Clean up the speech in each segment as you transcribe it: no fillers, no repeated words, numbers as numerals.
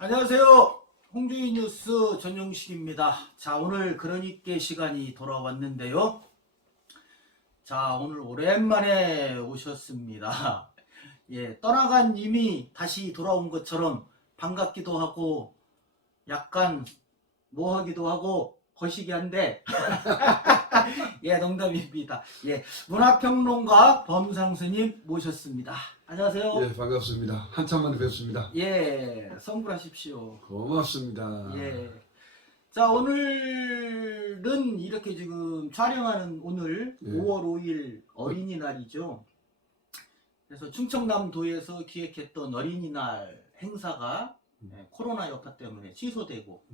안녕하세요. 홍주희 뉴스 전용식입니다. 자, 오늘 그러니께 시간이 돌아왔는데요. 자, 오늘 오랜만에 오셨습니다. 예, 떠나간 님이 다시 돌아온 것처럼 반갑기도 하고 약간 뭐하기도 하고 거시기한데 예, 농담입니다. 예, 문화평론가 범상스님 모셨습니다. 안녕하세요. 예, 반갑습니다. 한참 만에 뵙습니다. 예, 성불하십시오. 고맙습니다. 예. 자, 오늘은 이렇게 지금 촬영하는 오늘 예. 5월 5일 어린이날이죠. 그래서 충청남도에서 기획했던 어린이날 행사가 코로나 여파 때문에 취소되고,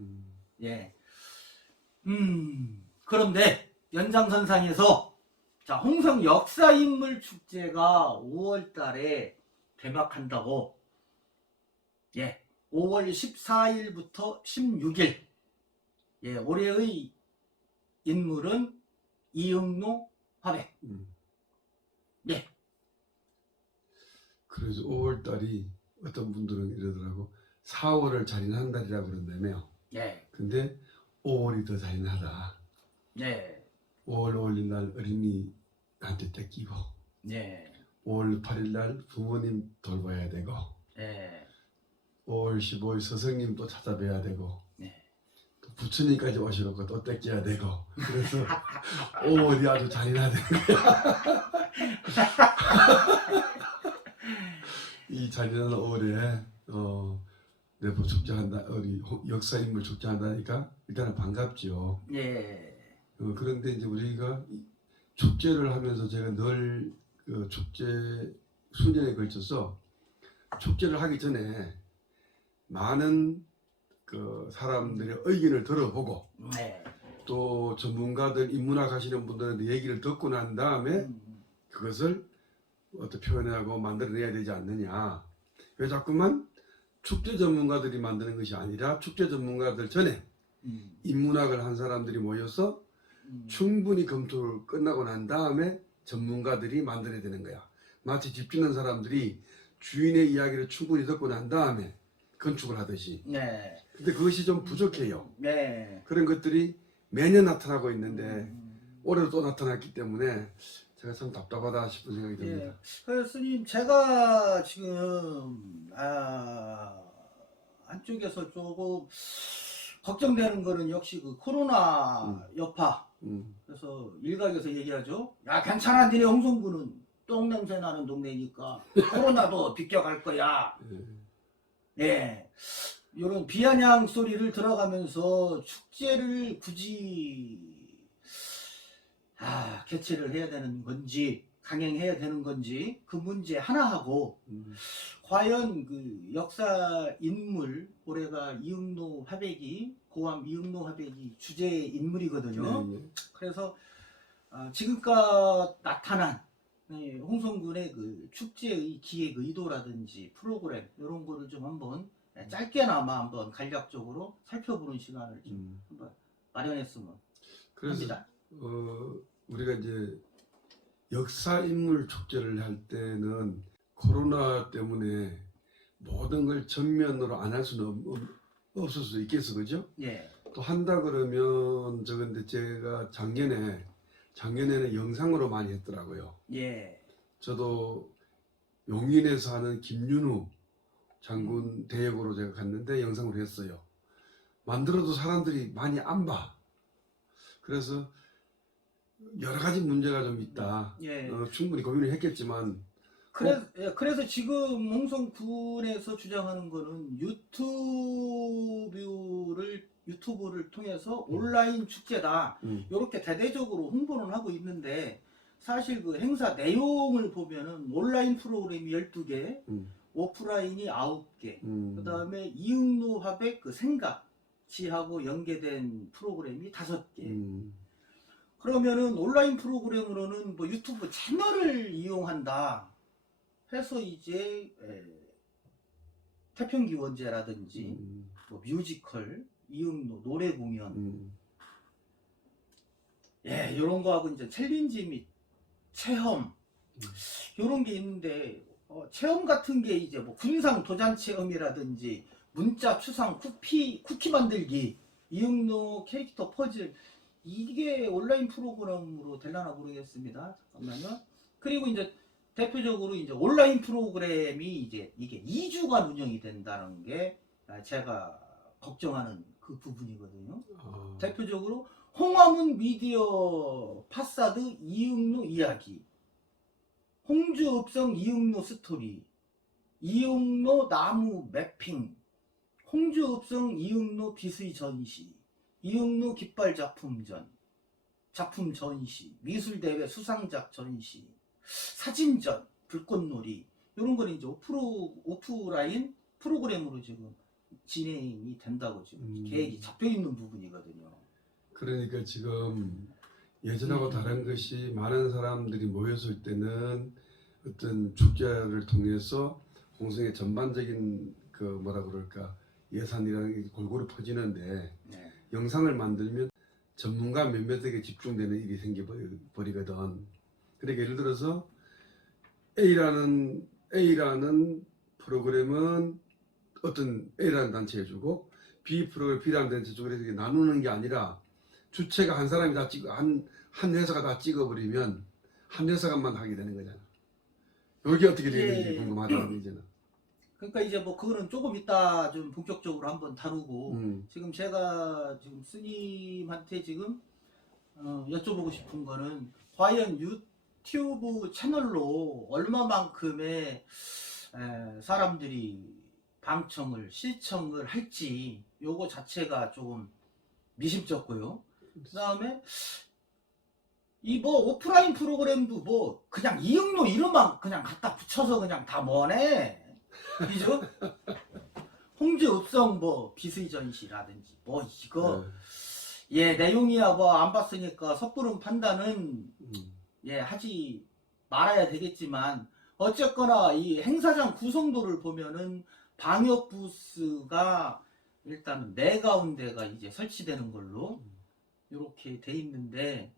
예. 그런데 연장선상에서 자, 홍성 역사인물 축제가 5월 달에 개막한다고, 예. 5월 14일부터 16일. 예, 올해의 인물은 이응노 화백. 예. 그래서 5월 달이 어떤 분들은 이러더라고. 4월을 잔인한 달이라고 그런다며. 예. 근데 5월이 더 잔인하다. 예. 5월 5일 날 어린이한테 떼끼고, 예. 5월 8일 날 부모님 돌봐야 되고, 예. 5월 15일 스승님 또 찾아뵈야 되고, 예. 또 부처님까지 오시고 또 떼끼야 되고. 그래서 5월이 아주 잔인하다. 이 잔인한 5월에 내부 축제한다, 우리 역사인물 축제한다니까 일단은 반갑지요. 예. 그런데 이제 우리가 이 축제를 하면서 제가 늘 축제 수년에 걸쳐서 축제를 하기 전에 많은 그 사람들의 의견을 들어보고 네. 또 전문가들 인문학 하시는 분들한테 얘기를 듣고 난 다음에 그것을 어떻게 표현하고 만들어내야 되지 않느냐. 왜 자꾸만 축제 전문가들이 만드는 것이 아니라 축제 전문가들 전에 인문학을 한 사람들이 모여서 충분히 검토를 끝나고 난 다음에 전문가들이 만들어야 되는 거야. 마치 집 짓는 사람들이 주인의 이야기를 충분히 듣고 난 다음에 건축을 하듯이. 네. 근데 그것이 좀 부족해요. 네. 그런 것들이 매년 나타나고 있는데 올해도 또 나타났기 때문에 제가 참 답답하다 싶은 생각이 듭니다. 예. 그래서 스님, 제가 지금 한쪽에서 조금 걱정되는 거는 역시 그 코로나 여파. 그래서 일각에서 얘기하죠. 야, 괜찮아, 니네 홍성구는 똥냄새 나는 동네니까 코로나도 비껴갈 거야. 예. 이런 비아냥 소리를 들어가면서 축제를 굳이 개최를 해야 되는 건지 강행해야 되는 건지 그 문제 하나하고 과연 그 역사 인물, 올해가 이응노 화백이, 고암 이응노 화백이 주제 인물이거든요. 그래서 지금껏 나타난 홍성군의 그 축제의 기획 의도라든지 프로그램 이런 거를 좀 한번 짧게나마 한번 간략적으로 살펴보는 시간을 좀 한번 마련했으면 합니다. 우리가 이제 역사인물 축제를 할 때는 코로나 때문에 모든 걸 전면으로 안 할 수는 없을 수도 있겠어, 그죠? 예. 또 한다 그러면 저건데 제가 작년에는 영상으로 많이 했더라고요. 예. 저도 용인에서 하는 김윤우 장군 대역으로 제가 갔는데 영상으로 했어요. 만들어도 사람들이 많이 안 봐. 그래서 여러 가지 문제가 좀 있다. 예. 충분히 고민을 했겠지만 그래서 지금 홍성군에서 주장하는 거는 유튜브를 통해서 온라인 축제다. 이렇게 대대적으로 홍보는 하고 있는데 사실 그 행사 내용을 보면은 온라인 프로그램이 12개, 오프라인이 9개, 그 다음에 이응노 화백 그 생각지하고 연계된 프로그램이 5개. 그러면은 온라인 프로그램으로는 뭐 유튜브 채널을 이용한다 해서 이제 태평기원제라든지 뭐 뮤지컬, 이응노 노래 공연, 예, 이런 거하고 이제 챌린지 및 체험 이런 게 있는데 체험 같은 게 이제 뭐 군상 도장 체험이라든지 문자 추상 쿠키 만들기, 이응노 캐릭터 퍼즐, 이게 온라인 프로그램으로 될라나 모르겠습니다. 잠깐만요. 그리고 이제 대표적으로 이제 온라인 프로그램이 이제 이게 2주간 운영이 된다는 게 제가 걱정하는 그 부분이거든요. 대표적으로 홍화문 미디어 파사드 이응노 이야기, 홍주읍성 이응노 스토리, 이응노 나무 매핑, 홍주읍성 이응노 비수의 전시, 이응노 깃발 작품 전시, 미술대회 수상작 전시, 사진전, 불꽃놀이, 이런 거는 이제 오프라인 프로그램으로 지금 진행이 된다고 지금 계획이 잡혀 있는 부분이거든요. 그러니까 지금 예전하고 다른 것이 많은 사람들이 모였을 때는 어떤 축제를 통해서 홍성의 전반적인 그 뭐라 그럴까 예산이라는 게 골고루 퍼지는데 네. 영상을 만들면 전문가 몇몇에게 집중되는 일이 생겨버리거든. 그러니까 예를 들어서 A라는 프로그램은 어떤 A라는 단체에 주고 B 프로그램 B라는 단체에 주고 이렇게 나누는 게 아니라 주체가 한 사람이 다 찍어 한 회사가 다 찍어버리면 한 회사가만 하게 되는 거잖아. 여기 어떻게 되는지 궁금하다는 얘기잖아. 그러니까 이제 뭐 그거는 조금 이따 좀 본격적으로 한번 다루고 지금 제가 지금 스님한테 지금 여쭤보고 싶은 거는 과연 유튜브 채널로 얼마만큼의 사람들이 방청을 시청을 할지 요거 자체가 조금 미심쩍고요. 그 다음에 이 뭐 오프라인 프로그램도 뭐 그냥 이응노 이름만 그냥 갖다 붙여서 그냥 다 뭐네. 그죠? 홍주읍성 뭐 비수의 전시라든지 뭐 이거 예 내용이야 뭐 안 봤으니까 섣부른 판단은 예 하지 말아야 되겠지만 어쨌거나 이 행사장 구성도를 보면은 방역 부스가 일단 네 가운데가 이제 설치되는 걸로 이렇게 돼 있는데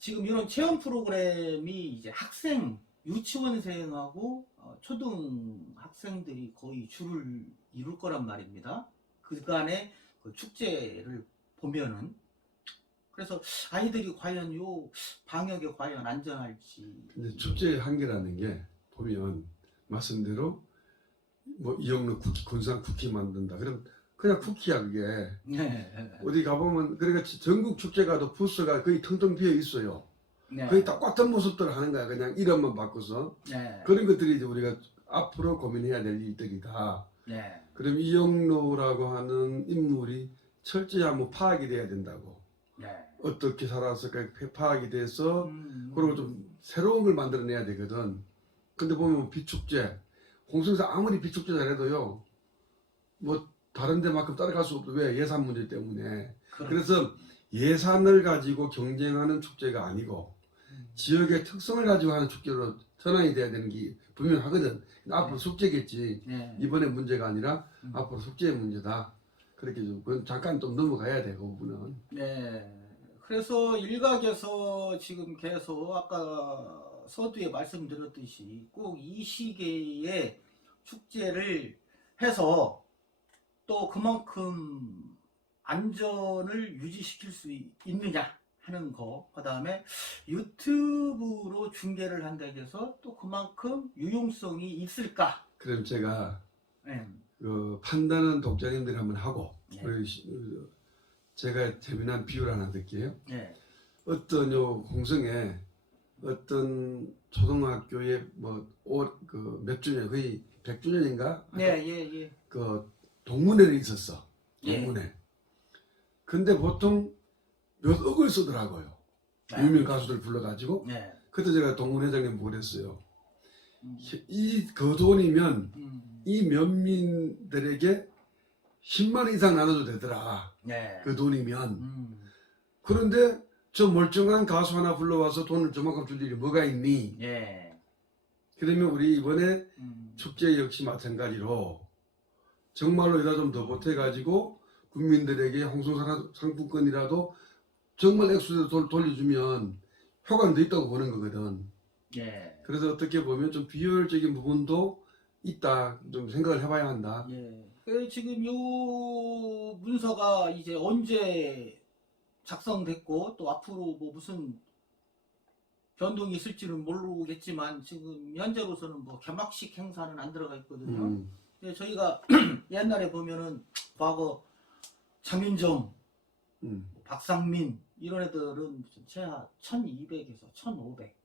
지금 이런 체험 프로그램이 이제 학생 유치원생하고 초등학생들이 거의 줄을 이룰 거란 말입니다. 그간의 그 축제를 보면은 그래서 아이들이 과연 요 방역에 과연 안전할지. 근데 축제의 한계라는 게 보면 말씀대로 뭐 이영로 쿠키 군산 쿠키 만든다. 그럼 그냥 쿠키야 그게. 네. 어디 가보면 그러니까 전국 축제 가도 부스가 거의 텅텅 비어 있어요. 네. 거의 똑같은 모습들을 하는 거야. 그냥 이름만 바꿔서. 네. 그런 것들이 이제 우리가 앞으로 고민해야 될 일들이다. 네. 그럼 이영로라고 하는 인물이 철저히 한번 파악이 돼야 된다고. 네. 어떻게 살았을까 파악이 돼서 그리고 좀 새로운 걸 만들어내야 되거든. 근데 보면 비축제, 홍성에서 아무리 비축제 잘해도요, 뭐 다른 데만큼 따라갈 수 없어. 왜? 예산 문제 때문에. 그래서 예산을 가지고 경쟁하는 축제가 아니고 지역의 특성을 가지고 하는 축제로 전환이 돼야 되는 게 분명하거든. 앞으로 숙제겠지. 이번에 문제가 아니라 앞으로 숙제의 문제다. 그렇게 좀 그건 잠깐 좀 넘어가야 돼, 그 부분은. 네. 그래서 일각에서 지금 계속 아까 서두에 말씀드렸듯이 꼭 이 시기에 축제를 해서 또 그만큼 안전을 유지시킬 수 있느냐 하는 거, 그 다음에 유튜브로 중계를 한다고 해서 또 그만큼 유용성이 있을까? 그럼 제가 네. 그 판단은 독자님들이 한번 하고 네. 제가 재미난 비유를 하나 드릴게요. 네. 어떤 요 홍성에 어떤 초등학교에 그 몇 주년 거의 100주년인가? 네, 그 동문회를 있었어. 동문회. 예. 근데 보통 몇 억을 쓰더라고요. 네. 유명 가수들 불러가지고. 네. 그때 제가 동문회장님 보고 그랬어요. 그 돈이면 이 면민들에게 10만 원 이상 나눠도 되더라. 네. 그 돈이면. 그런데 저 멀쩡한 가수 하나 불러와서 돈을 저만큼 줄 일이 뭐가 있니? 네. 그러면 우리 이번에 축제 역시 마찬가지로 정말로 이다 좀 더 보태가지고 국민들에게 홍성사 상품권이라도 정말 액수대로 돌려주면 효과는 더 있다고 보는 거거든. 네. 그래서 어떻게 보면 좀 비효율적인 부분도 있다. 좀 생각을 해봐야 한다. 예. 지금 요 문서가 이제 언제 작성됐고 또 앞으로 뭐 무슨 변동이 있을지는 모르겠지만 지금 현재로서는 뭐 개막식 행사는 안 들어가 있거든요. 근데 저희가 옛날에 보면은 과거 장윤정, 박상민 이런 애들은 최하 1200에서 1500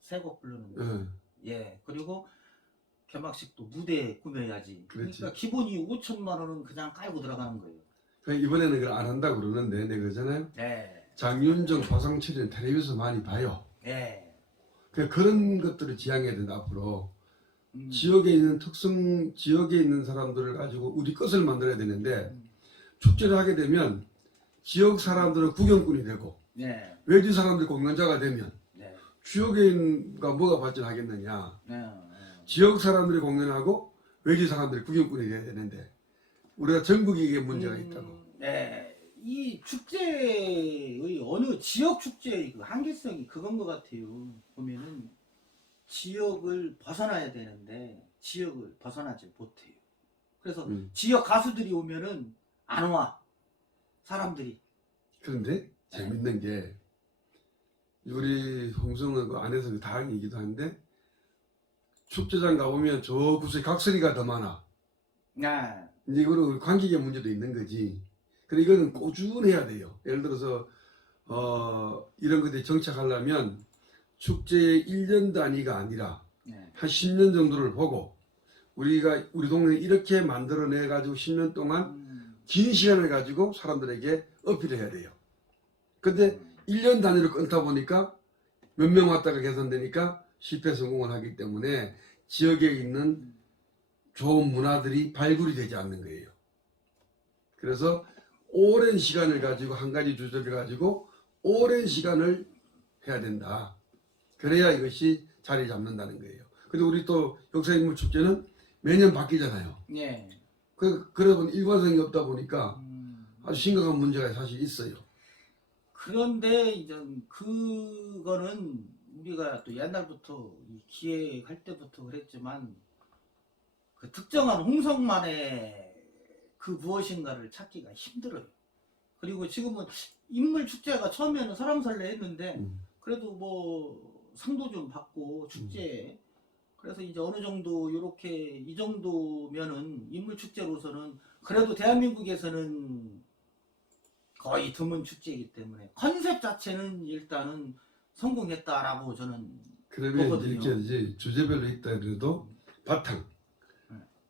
세 곡 부르는 예, 그리고 개막식도 무대 꾸며야지. 그렇지. 그러니까 기본이 5천만 원은 그냥 깔고 들어가는 거예요. 그러니까 이번에는 그걸 안 한다고 그러는데 내가 그러잖아요. 네. 장윤정, 박상철은 텔레비전 많이 봐요. 네. 그러니까 그런 것들을 지향해야 된다 앞으로. 지역에 있는 지역에 있는 사람들을 가지고 우리 것을 만들어야 되는데 축제를 하게 되면 지역 사람들은 구경꾼이 되고 네. 외지 사람들이 공연자가 되면 네. 지역인가 뭐가 발전하겠느냐. 네. 지역 사람들이 공연하고 외지 사람들이 구경꾼이 돼야 되는데 우리가 전국에 이게 문제가 있다고. 네. 이 축제의 어느 지역 축제의 그 한계성이 그건 것 같아요. 보면은 지역을 벗어나야 되는데 지역을 벗어나지 못해요. 그래서 지역 가수들이 오면은 안 와. 사람들이. 그런데 재밌는 게 우리 홍성은 그 안에서 그 다행이기도 한데 축제장 가보면 저 구석에 각설이가 더 많아. 네. 이제 이거는 관객의 문제도 있는 거지. 근데 이거는 꾸준해야 돼요. 예를 들어서 이런 것들이 정착하려면 축제 1년 단위가 아니라 네. 한 10년 정도를 보고 우리가 우리 동네에 이렇게 만들어내 가지고 10년 동안 긴 시간을 가지고 사람들에게 어필을 해야 돼요. 근데 1년 단위로 끊다 보니까 몇 명 왔다가 계산되니까 실패 성공을 하기 때문에 지역에 있는 좋은 문화들이 발굴이 되지 않는 거예요. 그래서 오랜 시간을 가지고 한 가지 주제를 가지고 오랜 시간을 해야 된다. 그래야 이것이 자리 잡는다는 거예요. 그리고 우리 또 역사인물축제는 매년 바뀌잖아요. 네. 그러면 일관성이 없다 보니까 아주 심각한 문제가 사실 있어요. 그런데 이제 그거는 우리가 또 옛날부터 기획할 때부터 그랬지만 그 특정한 홍성만의 그 무엇인가를 찾기가 힘들어요. 그리고 지금은 인물축제가 처음에는 설왕설래 했는데 그래도 뭐 상도 좀 받고 축제 그래서 이제 어느 정도 이렇게 이 정도면은 인물축제로서는 그래도 대한민국에서는 거의 드문 축제이기 때문에 컨셉 자체는 일단은 성공했다라고 저는 그러면 보거든요. 이렇게 이제 주제별로 있다 그래도 바탕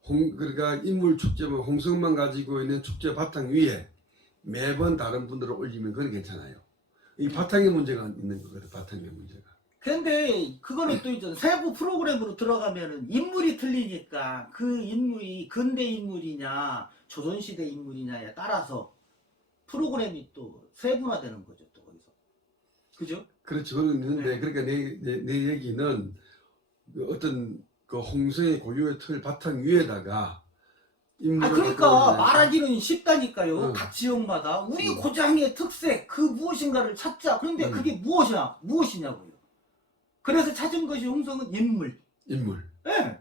그러니까 인물축제면 홍성만 가지고 있는 축제 바탕 위에 매번 다른 분들을 올리면 그건 괜찮아요. 이 바탕의 문제가 있는 거거든. 바탕의 문제가. 근데 그거는 또 이제 세부 프로그램으로 들어가면은 인물이 틀리니까 그 인물이 근대 인물이냐 조선시대 인물이냐에 따라서 프로그램이 또 세분화되는 거죠. 또 거기서. 그죠? 그렇죠. 그는 있는데 네. 그러니까 내 얘기는 그 어떤 그 홍성의 고유의 틀 바탕 위에다가 인물을 그러니까 말하기는 쉽다니까요. 응. 각 지역마다 우리 고장의 특색 그 무엇인가를 찾자. 그런데 그게 무엇이냐고요. 그래서 찾은 것이 홍성은 인물. 예.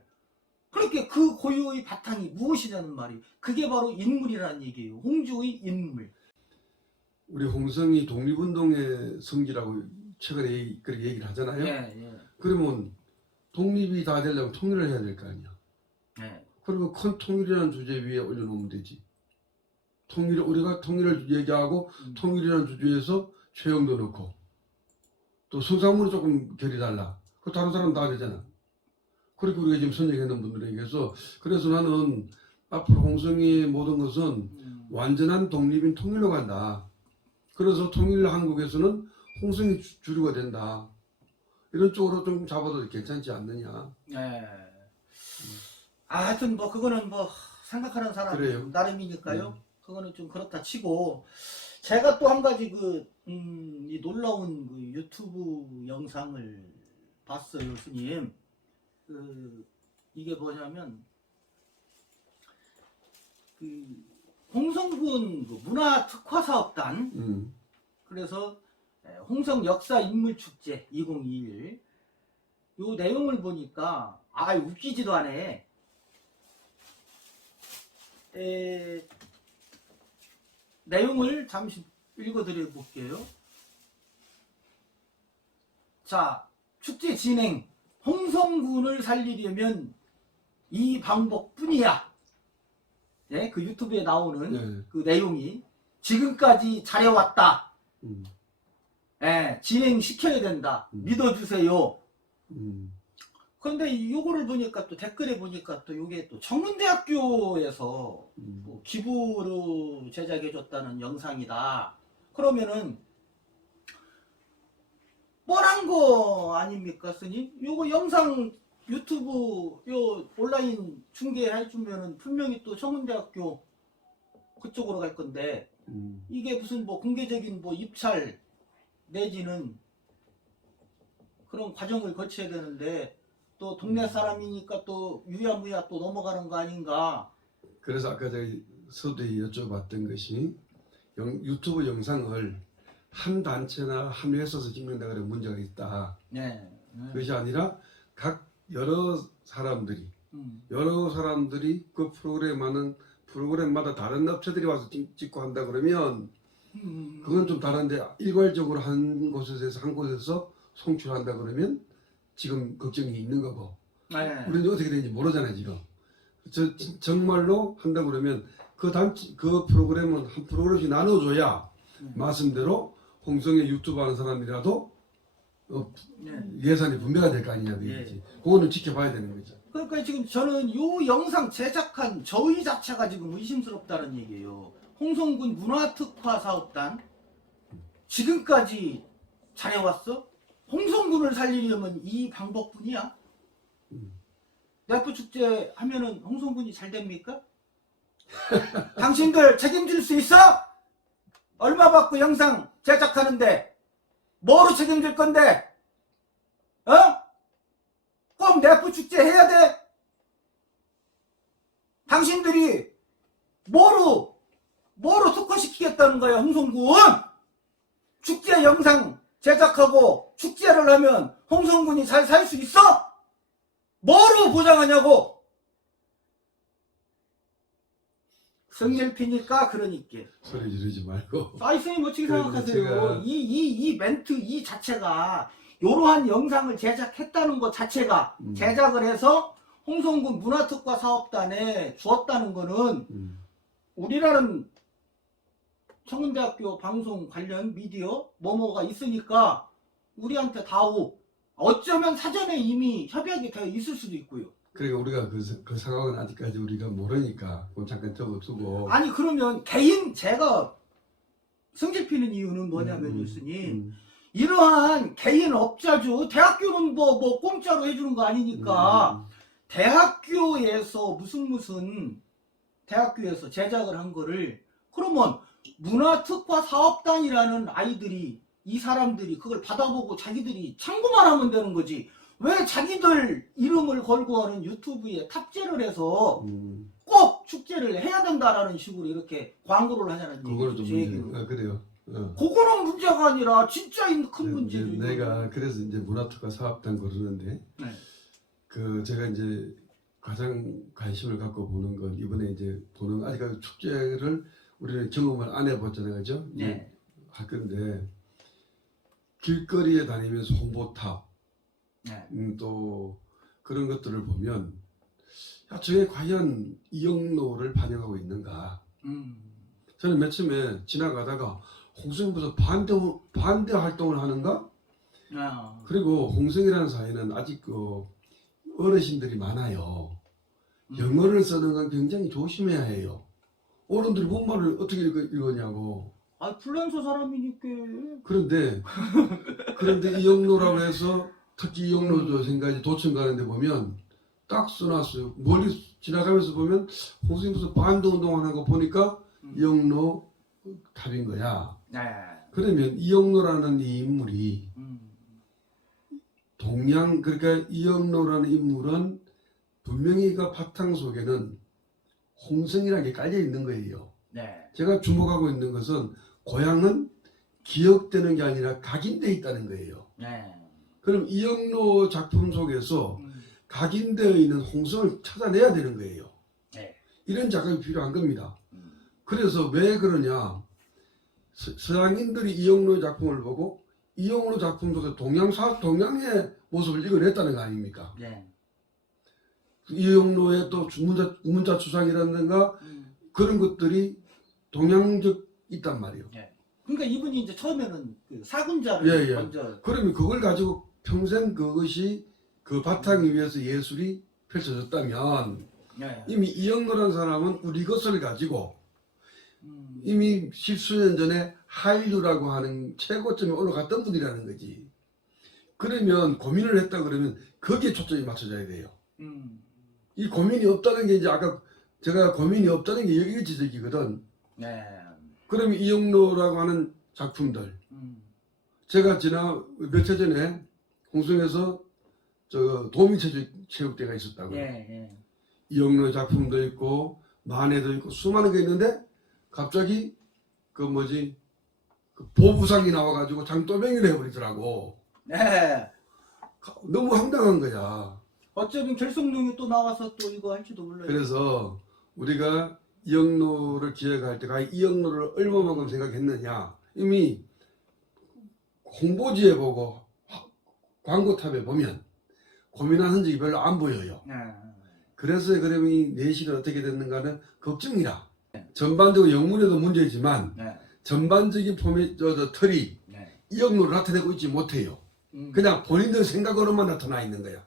그렇게 그 고유의 바탕이 무엇이냐는 말이 그게 바로 인물이라는 얘기예요. 홍주의 인물. 우리 홍성이 독립운동의 성지라고 최근에 그렇게 얘기를 하잖아요. 예. 그러면 독립이 다 되려면 통일을 해야 될 거 아니야. 예. 그리고 큰 통일이라는 주제 위에 올려놓으면 되지. 우리가 통일을 얘기하고 통일이라는 주제에서 최영도 넣고 또 성상문을 조금 결이 달라. 그 다른 사람 다 되잖아. 그렇게 우리가 지금 선정해놓은 분들에게서 그래서 나는 앞으로 홍성의 모든 것은 완전한 독립인 통일로 간다. 그래서 통일 한국에서는 홍성이 주류가 된다. 이런 쪽으로 좀 잡아도 괜찮지 않느냐. 예. 하여튼 뭐 그거는 뭐 생각하는 사람 그래요. 나름이니까요. 그거는 좀 그렇다 치고 제가 또 한 가지 이 놀라운 그 유튜브 영상을 봤어요, 스님. 이게 뭐냐면 홍성군 문화특화사업단 그래서 홍성 역사인물축제 2021 요 내용을 보니까 웃기지도 않네. 내용을 잠시 읽어드려 볼게요. 자, 축제 진행. 홍성군을 살리려면 이 방법뿐이야. 예, 그 유튜브에 나오는 네. 그 내용이 지금까지 잘해왔다. 예, 진행시켜야 된다. 믿어주세요. 그런데 요거를 보니까 또 댓글에 보니까 또 요게 또 청문대학교에서 뭐 기부로 제작해줬다는 영상이다. 그러면은 뻔한 거 아닙니까, 스님? 요거 영상 유튜브 요 온라인 중계해주면은 분명히 또 청문대학교 그쪽으로 갈 건데 이게 무슨 뭐 공개적인 뭐 입찰 내지는 그런 과정을 거쳐야 되는데 또 동네 사람이니까 또 유야무야 또 넘어가는 거 아닌가? 그래서 아까 저희 서두에 여쭤봤던 것이 유튜브 영상을 한 단체나 한 회사에서 찍는다 그래 문제가 있다. 네. 그것이 아니라 각 여러 사람들이 그 프로그램마다 다른 업체들이 와서 찍고 한다 그러면 그건 좀 다른데 일괄적으로 한 곳에서 송출한다 그러면 지금 걱정이 있는 거고 네. 우리는 어떻게 되는지 모르잖아요 지금. 정말로 한다 그러면 그 프로그램은 한 프로그램씩 나눠줘야 말씀대로 홍성의 유튜브 하는 사람이라도 예산이 분배가 될 거 아니냐 이거지. 그거는 지켜봐야 되는 거죠. 그러니까 지금 저는 요 영상 제작한 저희 자체가 지금 의심스럽다는 얘기예요. 홍성군 문화특화 사업단 지금까지 잘해왔어? 홍성군을 살리려면 이 방법뿐이야? 내포 축제 하면은 홍성군이 잘 됩니까? 당신들 책임질 수 있어? 얼마 받고 영상 제작하는데 뭐로 책임질 건데? 어? 꼭 내포 축제 해야 돼? 당신들이 뭐로 특화시키겠다는 거야, 홍성군? 축제 영상 제작하고 축제를 하면 홍성군이 잘 살 수 있어? 뭐로 보장하냐고? 성질피니까 그러니까 소리 지르지 말고. 사이스님 어떻게 그런데 생각하세요? 제가- 이 멘트 이 자체가 이러한 영상을 제작했다는 것 자체가 제작을 해서 홍성군 문화특화 사업단에 주었다는 거는 우리라는 청운대학교 방송 관련 미디어 뭐뭐가 있으니까 우리한테 다오. 어쩌면 사전에 이미 협약이 되어 있을 수도 있고요. 그러니까 우리가 그 상황은 아직까지 우리가 모르니까 그건 잠깐 접어두고. 아니 그러면 제가 성질피는 이유는 뭐냐면 교수님 이러한 개인 업자주 대학교는 뭐 공짜로 해주는 거 아니니까 대학교에서 무슨 대학교에서 제작을 한 거를 그러면 문화특화 사업단이라는 아이들이 이 사람들이 그걸 받아보고 자기들이 참고만 하면 되는 거지 왜 자기들 이름을 걸고 하는 유튜브에 탑재를 해서 꼭 축제를 해야 된다라는 식으로 이렇게 광고를 하냐는 그거는 좀 얘기죠. 문제. 그래요. 그거는 문제가 아니라 진짜 큰 문제죠. 이제 내가 그래서 이제 문화특화 사업단 그러는데 제가 이제 가장 관심을 갖고 보는 건 이번에 이제 보는 아직까지 축제를 우리는 경험을 안 해봤잖아요, 그죠? 네. 할 건데 길거리에 다니면서 홍보탑, 또 그런 것들을 보면 야, 저게 과연 이영로를 반영하고 있는가? 저는 맨 처음에 지나가다가 홍성부에서 반대 활동을 하는가? 그리고 홍성이라는 사회는 아직 어르신들이 많아요. 영어를 쓰는 건 굉장히 조심해야 해요. 어른들이 뭔 말을 어떻게 읽었냐고. 아, 플란서 사람이니까. 그런데 이영로라고 해서 특히 이영로 생각이 도청 가는데 보면 딱 써놨어요. 멀리 지나가면서 보면 홍성부에서 반대 운동하는 거 보니까 이영로 답인 거야. 그러면 이영로라는 이 인물이 그러니까 이영로라는 인물은 분명히 그 바탕 속에는 홍성이라는 게 깔려 있는 거예요. 제가 주목하고 있는 것은 고향은 기억되는 게 아니라 각인되어 있다는 거예요. 그럼 이영로 작품 속에서 각인되어 있는 홍성을 찾아내야 되는 거예요. 이런 작업이 필요한 겁니다. 그래서 왜 그러냐? 서양인들이 이영로의 작품을 보고 이영로 작품 속에 동양의 모습을 이겨냈다는 거 아닙니까? 네. 이영로의 또 문자 추상이라든가 그런 것들이 동양적 있단 말이에요. 네. 그러니까 이분이 이제 처음에는 그 사군자를 예, 예. 먼저 그러면 그걸 가지고 평생 그것이 그 바탕 위에서 예술이 펼쳐졌다면 네. 이미 이영로라는 사람은 우리 것을 가지고 이미 십수년 전에 한류라고 하는 최고점에 올라갔던 분이라는 거지. 그러면 고민을 했다 그러면 거기에 초점이 맞춰져야 돼요. 이 고민이 없다는 게 이제 아까 제가 고민이 없다는 게 여기 지적이거든. 네. 그러면 이영로라고 하는 작품들 제가 지난 며칠 전에 홍성에서 저 도민체육대가 있었다고요. 예. 이영로의 작품도 있고 만해도 있고 수많은 게 있는데 갑자기 그 뭐지 그 보부상이 나와가지고 장도병이를 해버리더라고. 네. 너무 황당한 거야. 어쩌면 결성룡이 또 나와서 또 이거 할지도 몰라요. 그래서 우리가 이영로를 기획할 때 과연 이영로를 얼마만큼 생각했느냐. 이미 홍보지에 보고 광고탑에 보면 고민한 흔적이 별로 안 보여요. 그래서 그러면 이 내실은 어떻게 됐는가는 걱정이라. 전반적으로 영문에도 문제지만 전반적인 폼의 틀이 이영로를 나타내고 있지 못해요. 그냥 본인들 생각으로만 나타나 있는 거야.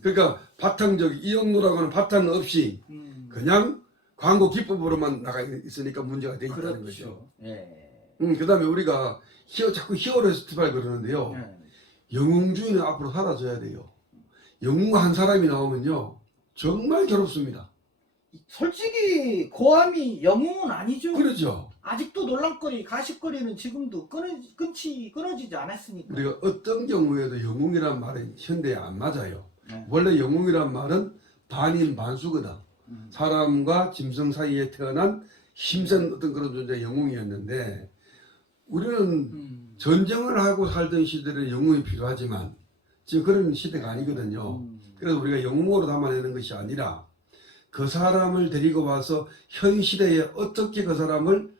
그러니까 바탕적 이영로라고 하는 바탕 없이 그냥 광고 기법으로만 나가 있으니까 문제가 돼 있다는 그렇죠. 거죠. 예. 그다음에 우리가 자꾸 히어로 페스티벌 그러는데요. 영웅주의는 앞으로 사라져야 돼요. 영웅 한 사람이 나오면요 정말 괴롭습니다. 솔직히 고함이 영웅은 아니죠. 그렇죠. 아직도 논란거리, 가십거리는 지금도 끊어지지 않았으니까. 우리가 어떤 경우에도 영웅이란 말은 현대에 안 맞아요. 원래 영웅이란 말은 반인 반수거든. 사람과 짐승 사이에 태어난 힘센 어떤 그런 존재 영웅이었는데 우리는 전쟁을 하고 살던 시대에 영웅이 필요하지만 지금 그런 시대가 아니거든요. 그래서 우리가 영웅으로 담아내는 것이 아니라 그 사람을 데리고 와서 현 시대에 어떻게 그 사람을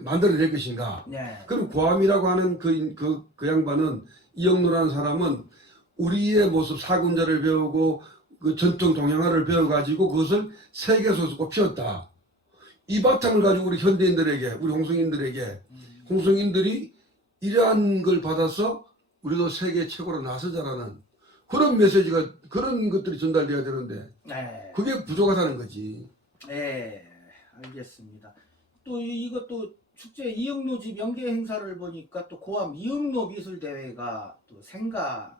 만들어낼 것인가. 네. 그럼 고함이라고 하는 그 양반은 이영로라는 사람은 우리의 모습 사군자를 배우고 그 전통 동양화를 배워가지고 그것을 세계에서 꼽혔다. 이 바탕을 가지고 우리 현대인들에게 우리 홍성인들에게 홍성인들이 이러한 걸 받아서 우리도 세계 최고로 나서자라는 그런 메시지가 그런 것들이 전달돼야 되는데 네. 그게 부족하다는 거지. 네, 알겠습니다. 또 이것도 축제 이영로지 명계 행사를 보니까 또 고함 이영로 미술 대회가 또 생가에서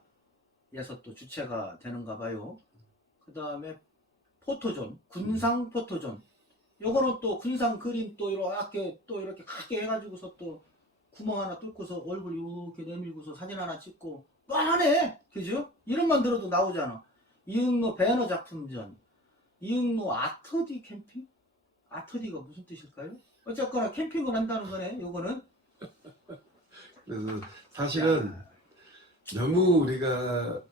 또 주최가 되는가 봐요. 그 다음에 포토존, 군상 포토존. 요거는 또 군상 그림 또 이렇게 크게 해가지고서 또 구멍 하나 뚫고서 얼굴 이렇게 내밀고서 사진 하나 찍고 또 하네, 그죠? 이름만 들어도 나오잖아. 이응로 배너 작품전, 이응로 아트디 캠핑? 아트디가 무슨 뜻일까요? 어쨌거나 캠핑을 한다는 거네, 요거는. 그래서 사실은 너무 우리가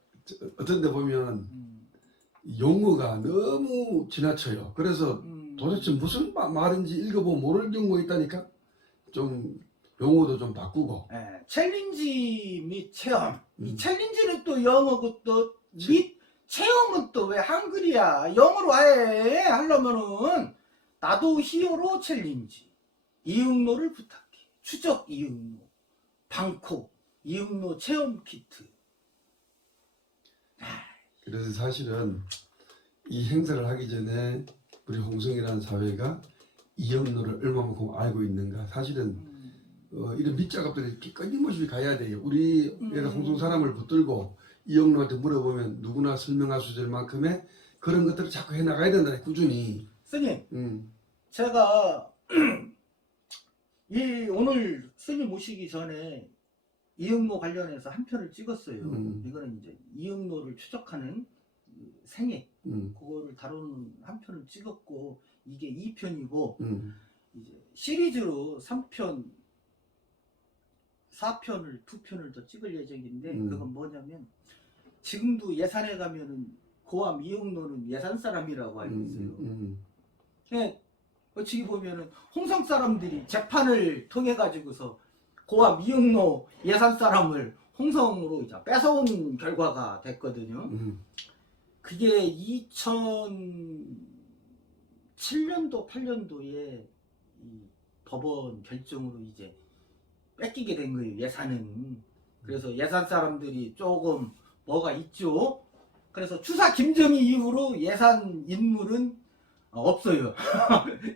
어떤 데 보면 용어가 너무 지나쳐요. 그래서 도대체 무슨 말인지 읽어보면 모를 경우가 있다니까. 좀 용어도 좀 바꾸고. 네, 챌린지 및 체험. 이 챌린지는 또 영어고 또 및 체험은 또 왜 한글이야? 영어로 해 하려면은 나도 히어로 챌린지, 이응로를 부탁해, 추적 이응로, 방콕 이응로 체험 키트. 그래서 사실은 이 행사를 하기 전에 우리 홍성이라는 사회가 이영로를 얼마만큼 알고 있는가. 사실은 이런 밑작업들이 끊임없이 가야 돼요. 우리 홍성 사람을 붙들고 이영로한테 물어보면 누구나 설명할 수 있을 만큼의 그런 것들을 자꾸 해나가야 된다. 꾸준히. 스님, 제가 오늘 스님 오시기 전에 이응로 관련해서 한 편을 찍었어요. 이거는 이제 이응로를 추적하는 생애 그거를 다루는 한 편을 찍었고 이게 2편이고 이제 시리즈로 3편 4편을 2편을 더 찍을 예정인데 그건 뭐냐면 지금도 예산에 가면은 고암 이응노는 예산 사람이라고 알고 있어요. 예, 어찌 보면은 홍성 사람들이 재판을 통해 가지고서 고암 이응노 예산 사람을 홍성으로 이제 뺏어온 결과가 됐거든요. 그게 2007년도 8년도에 이 법원 결정으로 이제 뺏기게 된 거예요, 예산은. 그래서 예산 사람들이 조금 뭐가 있죠. 그래서 추사 김정희 이후로 예산 인물은 없어요.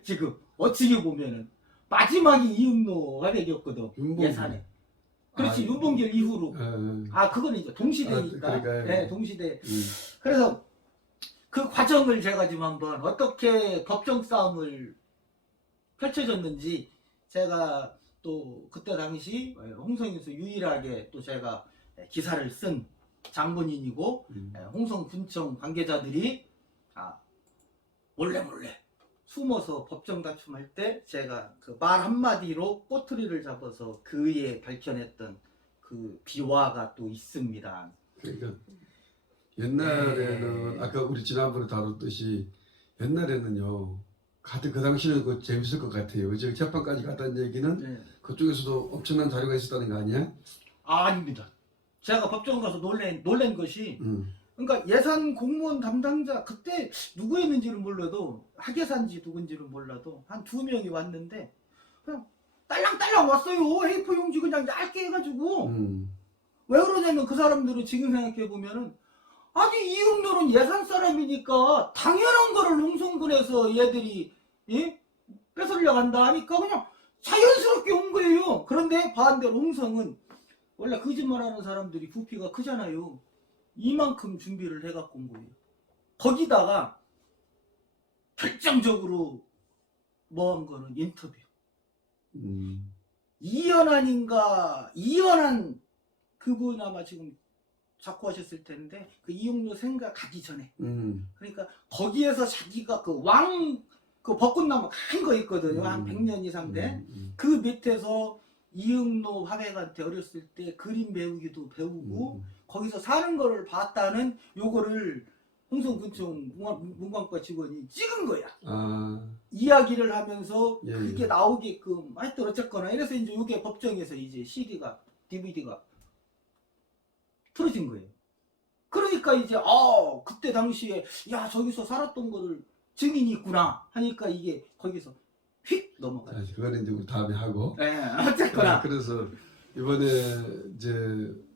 지금 어찌게 보면은 마지막이 이응노 화백이었거든. 예산에. 그렇지, 윤봉길 이후로. 그건 이제 동시대니까. 네, 동시대. 그래서 그 과정을 제가 지금 한번 어떻게 법정 싸움을 펼쳐졌는지 제가 또 그때 당시 홍성에서 유일하게 또 제가 기사를 쓴 장본인이고 홍성군청 관계자들이 몰래 숨어서 법정 다툼할 때 제가 그 말 한마디로 꼬투리를 잡아서 그에 밝혀냈던 그 비화가 또 있습니다. 그러니까 옛날에는 아까 우리 지난번에 다뤘듯이 옛날에는요. 하여튼 그 당시는 그 재밌을 것 같아요. 그죠? 재판까지 갔다는 얘기는 그쪽에서도 엄청난 자료가 있었다는 거 아니야? 아닙니다. 제가 법정 가서 놀란 것이 그러니까 예산 공무원 담당자 그때 누구였는지는 몰라도 학예산지 누군지는 몰라도 한 2명이 왔는데 그냥 딸랑딸랑 왔어요. A4 용지 그냥 얇게 해가지고 왜 그러냐면 그 사람들은 지금 생각해보면은 아니 이응노는 예산 사람이니까 당연한 거를 홍성군에서 얘들이 뺏으려고 한다 하니까 그냥 자연스럽게 온 거예요. 그런데 반대로 홍성은 원래 거짓말하는 사람들이 부피가 크잖아요. 이만큼 준비를 해갖고 온 거예요. 거기다가 결정적으로 뭐 한 거는 인터뷰. 이연한 그분 아마 지금 작고하셨을 텐데 그 이응노 생각 가기 전에 그러니까 거기에서 자기가 그 벚꽃나무 큰 거 있거든요. 한 100년 이상 된 그 밑에서 이응노 화백한테 어렸을 때 그림 배우기도 배우고 거기서 사는 거를 봤다는 요거를 홍성군청 문광과 직원이 찍은 거야. 이야기를 하면서 그게 나오게끔 하여튼 어쨌거나 이래서 이제 요게 법정에서 이제 CD가 DVD가 틀어진 거예요. 그러니까 이제 그때 당시에 야 저기서 살았던 거를 증인이 있구나 하니까 이게 거기서 휙 넘어가요. 그거는 이제 우리 다음에 하고. 네, 어쨌거나. 그래서 이번에 이제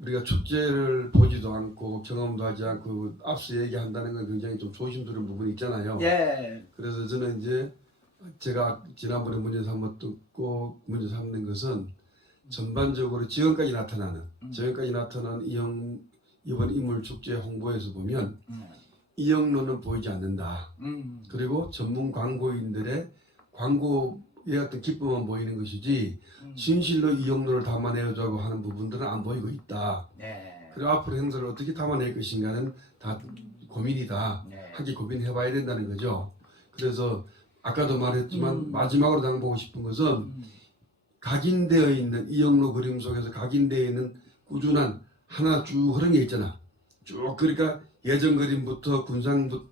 우리가 축제를 보지도 않고 경험도 하지 않고 앞서 얘기한다는 건 굉장히 좀 조심스러운 부분이 있잖아요. 예. 그래서 저는 이제 제가 지난번에 문제 삼아 듣고 문제 삼는 것은 전반적으로 지금까지 나타나는 이번 인물 축제 홍보에서 보면 이응노는 보이지 않는다. 그리고 전문 광고인들의 광고의 어떤 기쁨만 보이는 것이지 진실로 이응노를 담아내자고 하는 부분들은 안 보이고 있다. 그리고 앞으로 행사를 어떻게 담아낼 것인가는 다 고민이다. 하기 고민해봐야 된다는 거죠. 그래서 아까도 말했지만 마지막으로 당보고 싶은 것은 각인되어 있는 이응노 그림 속에서 각인되어 있는 꾸준한 하나 쭉 흐른 게 있잖아. 쭉 그러니까 예전 그림부터 군상부터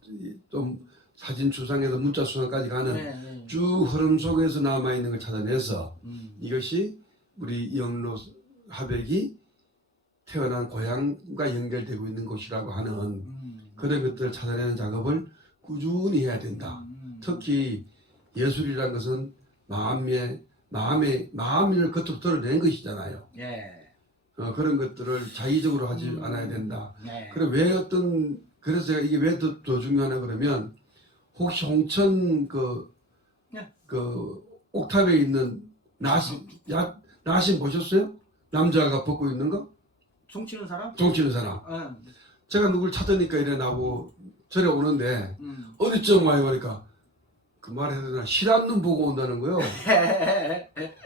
좀 사진 추상에서 문자 추상까지 가는 쭉 흐름 속에서 남아 있는 걸 찾아내서 이것이 우리 이응노 화백이 태어난 고향과 연결되고 있는 곳이라고 하는 그런 것들을 찾아내는 작업을 꾸준히 해야 된다. 특히 예술이라는 것은 마음을 겉으로 드러낸 것이잖아요. 그런 것들을 자의적으로 하지 않아야 된다. 그럼 그래서 제가 이게 왜 더 중요하냐 그러면 혹시 홍천 그 옥탑에 있는 나신 보셨어요? 남자가 벗고 있는 거? 종치는 사람? 종치는 사람. 제가 누굴 찾으니까 이래 나고 저래 오는데 어디쯤 와요 그러니까 그 말해야 되나 실한눈 보고 온다는 거요.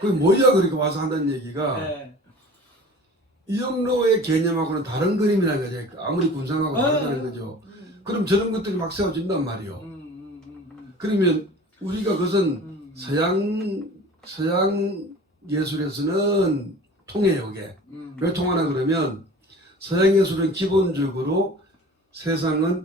그게 뭐야 그러니까 와서 한다는 얘기가 이응노의 개념하고는 다른 그림이라는 거죠. 아무리 군상하고 다르다는 거죠. 그럼 저런 것들이 막 세워진단 말이요. 그러면 우리가 그것은 서양 예술에서는 통해요. 이게. 왜 통하나 그러면 서양 예술은 기본적으로 세상은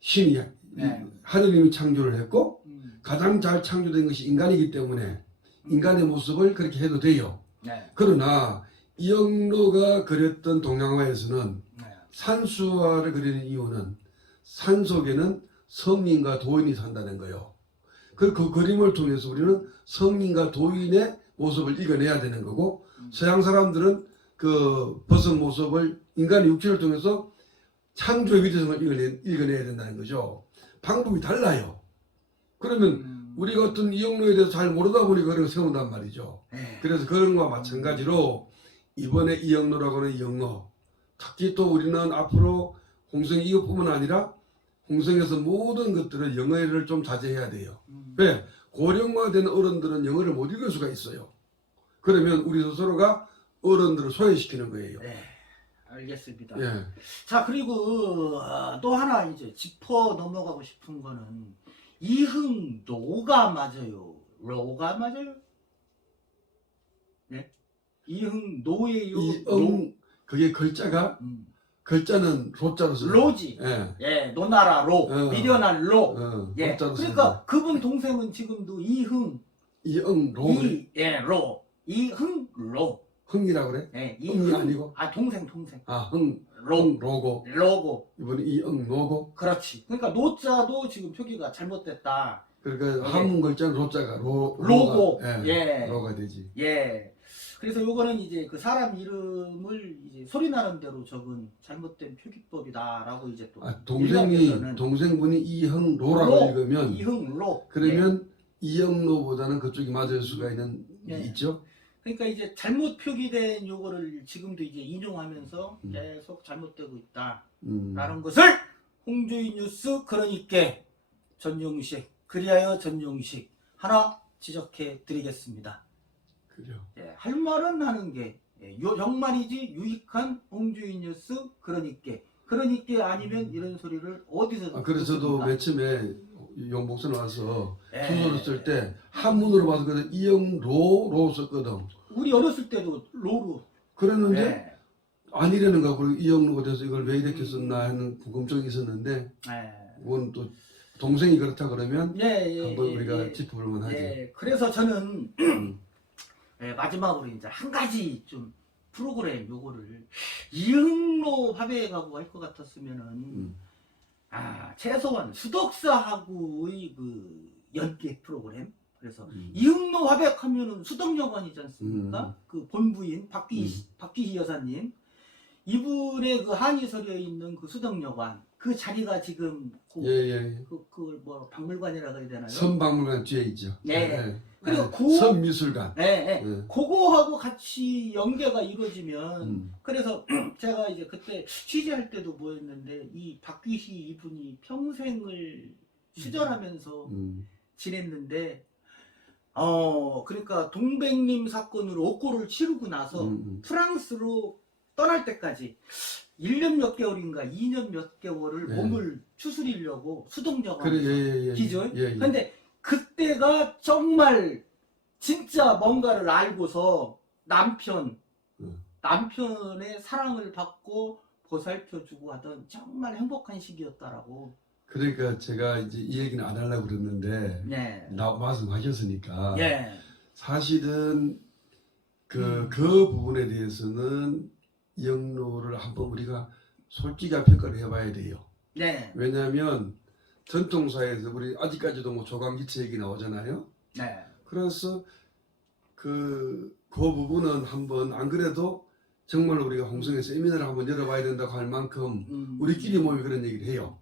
신이 네. 하느님이 창조를 했고 음. 가장 잘 창조된 것이 인간이기 때문에 인간의 모습을 그렇게 해도 돼요. 네. 그러나 이영로가 그렸던 동양화에서는 네. 산수화를 그리는 이유는 산 속에는 성인과 도인이 산다는 거예요. 그 그림을 통해서 우리는 성인과 도인의 모습을 읽어내야 되는 거고 서양 사람들은 그 벗은 모습을 인간의 육체를 통해서 창조의 위대성을 읽어내야 된다는 거죠. 방법이 달라요. 그러면 우리가 어떤 이영로에 대해서 잘 모르다 보니까 그런 걸 세운단 말이죠. 네. 그래서 그런 것과 마찬가지로 이번에 이영로라고 하는 이영로, 특히 또 우리는 앞으로 홍성 이것뿐만 아니라 홍성에서 모든 것들을 영어를 좀 자제해야 돼요. 왜? 고령화된 어른들은 영어를 못 읽을 수가 있어요. 그러면 우리 스스로가 어른들을 소외시키는 거예요. 네. 알겠습니다. 예. 자, 그리고 또 하나 이제 짚어 넘어가고 싶은 거는 이흥노가 맞아요? 로가 맞아요? 네? 이흥노예요? 그게 글자가 글자는 로자로 써요. 로지. 예. 예, 노나라 로, 미련한 로. 예. 로자로 그러니까 써요. 그분 동생은 지금도 이흥, 이응로. 예, 로, 이흥로. 흥이라고 그래? 예, 흥이 아니고? 동생. 흥, 로고. 로고. 이번에 이응로고. 그렇지. 그러니까 노자도 지금 표기가 잘못됐다. 그러니까 예. 한문 글자는 로자가 로고. 예. 로가 되지. 예. 그래서 요거는 이제 그 사람 이름을 이제 소리 나는 대로 적은 잘못된 표기법이다라고 이제 또 동생분이 이흥로라고 읽으면 이흥로. 그러면 이영로보다는 그쪽이 맞을 수가 예. 있죠. 그러니까 이제 잘못 표기된 요거를 지금도 이제 인용하면서 계속 잘못되고 있다라는 것을 홍주인 뉴스 그러니까 전용식 그리하여 전용식 하나 지적해 드리겠습니다. 그래요. 예, 할 말은 하는 게 정말이지 유익한 홍주인 뉴스 그러니까 아니면 이런 소리를 어디서 그래서 저도 듣습니까? 맨 처음에 영복선 와서 예. 소설을 쓸 때 한문으로 봐서 그래서 이영로로 썼거든. 우리 어렸을 때도 로로 그랬는데 예. 아니라는 거 그리고 이영로가 돼서 이걸 왜 이렇게 썼나 하는 궁금증이 있었는데 그건 또 동생이 그렇다 그러면 한번 우리가 짚어볼만 하지. 예, 그래서 저는 예, 마지막으로 이제 한 가지 좀 프로그램 요거를 이흥로 화배하고 할 것 같았으면은 최소한 수덕사하고의 그 연계 프로그램. 그래서 이흥로 화백하면은 수덕여관이지 않습니까? 그 본부인 박귀희 여사님 이분의 그 한의설에 있는 그 수덕여관 그 자리가 지금 그 뭐 박물관이라 그래야 되나요? 선박물관 뒤에 있죠. 네. 그리고 선미술관. 네. 그거하고 같이 연계가 이루어지면 그래서 제가 이제 그때 취재할 때도 뭐였는데 이 박귀희 이분이 평생을 수절하면서 지냈는데 그러니까 동백림 사건으로 옥고를 치르고 나서 프랑스로 떠날 때까지 1년 몇 개월인가 2년 몇 개월을 몸을 추스리려고 수동여관에서 기존. 근데 그때가 정말 진짜 뭔가를 알고서 남편의 사랑을 받고 보살펴주고 하던 정말 행복한 시기였다라고. 그러니까 제가 이제 이 얘기는 안 하려고 그랬는데 말씀하셨으니까 사실은 그 부분에 대해서는 이영로를 한번 우리가 솔직히 평가를 해봐야 돼요. 왜냐하면 전통사에서 우리 아직까지도 뭐 조광기체 얘기 나오잖아요. 그래서 그 부분은 한번 안 그래도 정말 우리가 홍성에 세미나를 한번 열어봐야 된다고 할 만큼 우리끼리 모여 그런 얘기를 해요.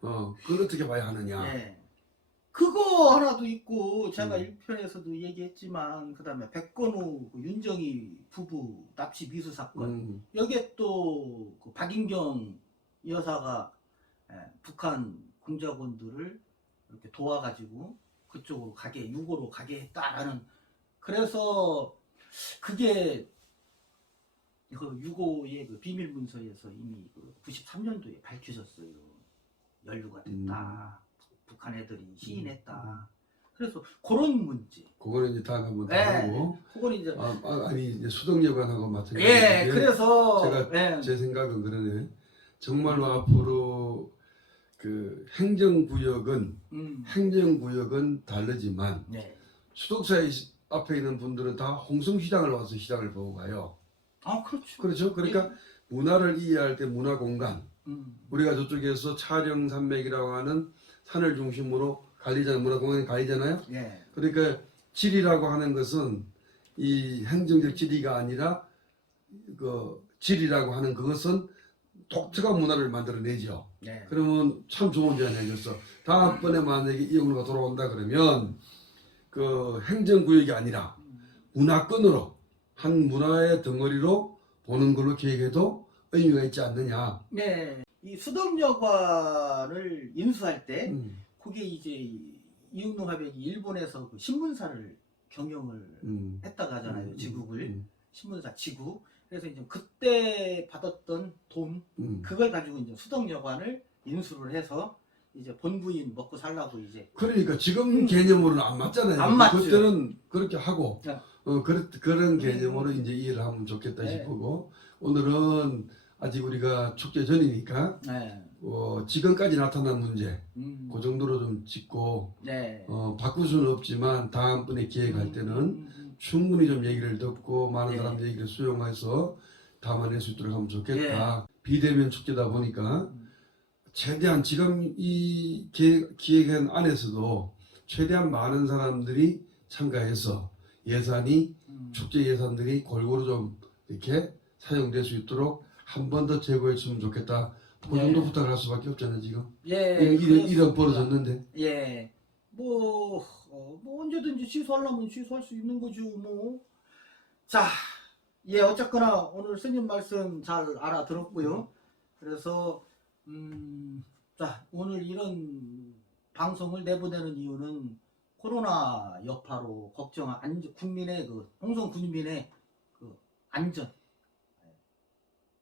그걸 어떻게 봐야 하느냐. 그거 하나도 있고 제가 1편에서도 얘기했지만 그 다음에 백건우 윤정희 부부 납치 미수 사건 여기에 또 그 박인경 여사가 북한 공작원들을 이렇게 도와가지고 그쪽으로 유고로 가게 했다라는. 그래서 그게 그 유고의 그 비밀 문서에서 이미 그 93년도에 밝혀졌어요. 연루가 됐다. 북한 애들이 시인했다. 그래서 그런 문제. 그거는 이제 다음에 한번 하고. 그거는 이제 아니 이제 수덕여관하고 마찬가지. 그래서 제가 제 생각은 그러네. 정말로 앞으로 그 행정구역은 다르지만 네. 수덕사에 앞에 있는 분들은 다 홍성시장을 와서 시장을 보고 가요. 아, 그렇죠. 그렇죠. 그러니까 문화를 이해할 때 문화공간, 음. 우리가 저쪽에서 촬영산맥이라고 하는 산을 중심으로 갈리잖아요. 문화공간이 갈리잖아요. 예. 그러니까 지리라고 하는 것은 이 행정적 지리가 아니라 그 지리라고 하는 그것은 독특한 문화를 만들어내죠. 네. 그러면 참 좋은 제안 해줬어. 다음번에 만약에 이영로가 돌아온다 그러면 그 행정구역이 아니라 문화권으로 한 문화의 덩어리로 보는 걸로 계획해도 의미가 있지 않느냐. 네. 이 수덕여관을 인수할 때 그게 이제 이응노 화백이 일본에서 그 신문사를 경영을 했다고 하잖아요. 지국을. 신문사 지국. 그래서 이제 그때 받았던 돈 그걸 가지고 이제 수덕여관을 인수를 해서 이제 본부인 먹고 살라고 이제. 그러니까 지금 개념으로는 안 맞잖아요. 안 맞죠. 그때는 그렇게 하고 네. 그런 개념으로 이제 이해를 하면 좋겠다 네. 싶고, 오늘은 아직 우리가 축제 전이니까 네. 지금까지 나타난 문제 그 정도로 좀 짚고 네. 바꿀 수는 없지만 다음번에 기획할 때는 충분히 좀 얘기를 듣고 많은 네. 사람들 얘기를 수용해서 담아낼 수 있도록 하면 좋겠다. 비대면 축제다 보니까 최대한 지금 이 기획안 안에서도 최대한 많은 사람들이 참가해서 예산이 축제 예산들이 골고루 좀 이렇게 사용될 수 있도록 한 번 더 제고했으면 좋겠다. 그 정도 부탁을 할 수밖에 없잖아요 지금. 예. 일은 벌어졌는데. 예. 뭐 언제든지 취소하려면 취소할 수 있는 거죠, 뭐. 자, 예, 어쨌거나 오늘 스님 말씀 잘 알아들었고요. 그래서 자, 오늘 이런 방송을 내보내는 이유는 코로나 여파로 국민의 홍성 군민의 그 안전,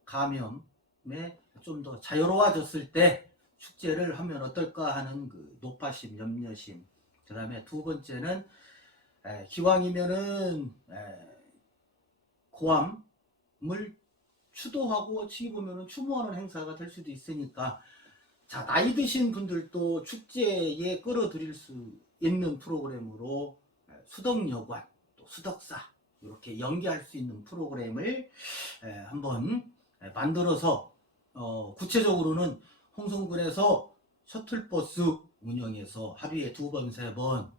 감염에 좀 더 자유로워졌을 때 축제를 하면 어떨까 하는 그 노파심, 염려심. 그 다음에 두 번째는 기왕이면은 고함을 추도하고 어찌 보면은 추모하는 행사가 될 수도 있으니까, 자, 나이 드신 분들도 축제에 끌어들일 수 있는 프로그램으로 수덕여관, 또 수덕사 이렇게 연계할 수 있는 프로그램을 한번 만들어서 구체적으로는 홍성군에서 셔틀버스 운영해서 하루에 2번, 3번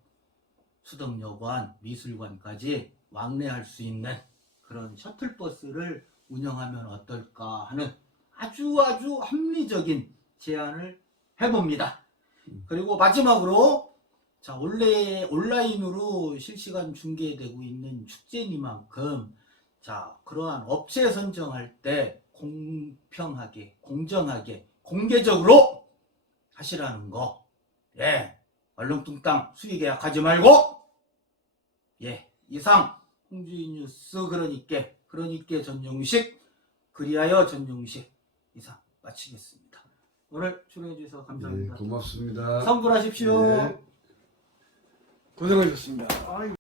수덕여관, 미술관까지 왕래할 수 있는 그런 셔틀버스를 운영하면 어떨까 하는 아주 합리적인 제안을 해봅니다. 그리고 마지막으로, 자, 원래 온라인으로 실시간 중계되고 있는 축제니만큼, 자, 그러한 업체 선정할 때 공평하게, 공정하게, 공개적으로 하시라는 거. 예, 얼렁뚱땅 수의 계약하지 말고, 예, 이상 홍주인 뉴스 그러니께 전용식, 그리하여 전용식 이상 마치겠습니다. 오늘 출연해 주셔서 감사합니다. 네, 고맙습니다. 성불하십시오. 네. 고생하셨습니다. 아유.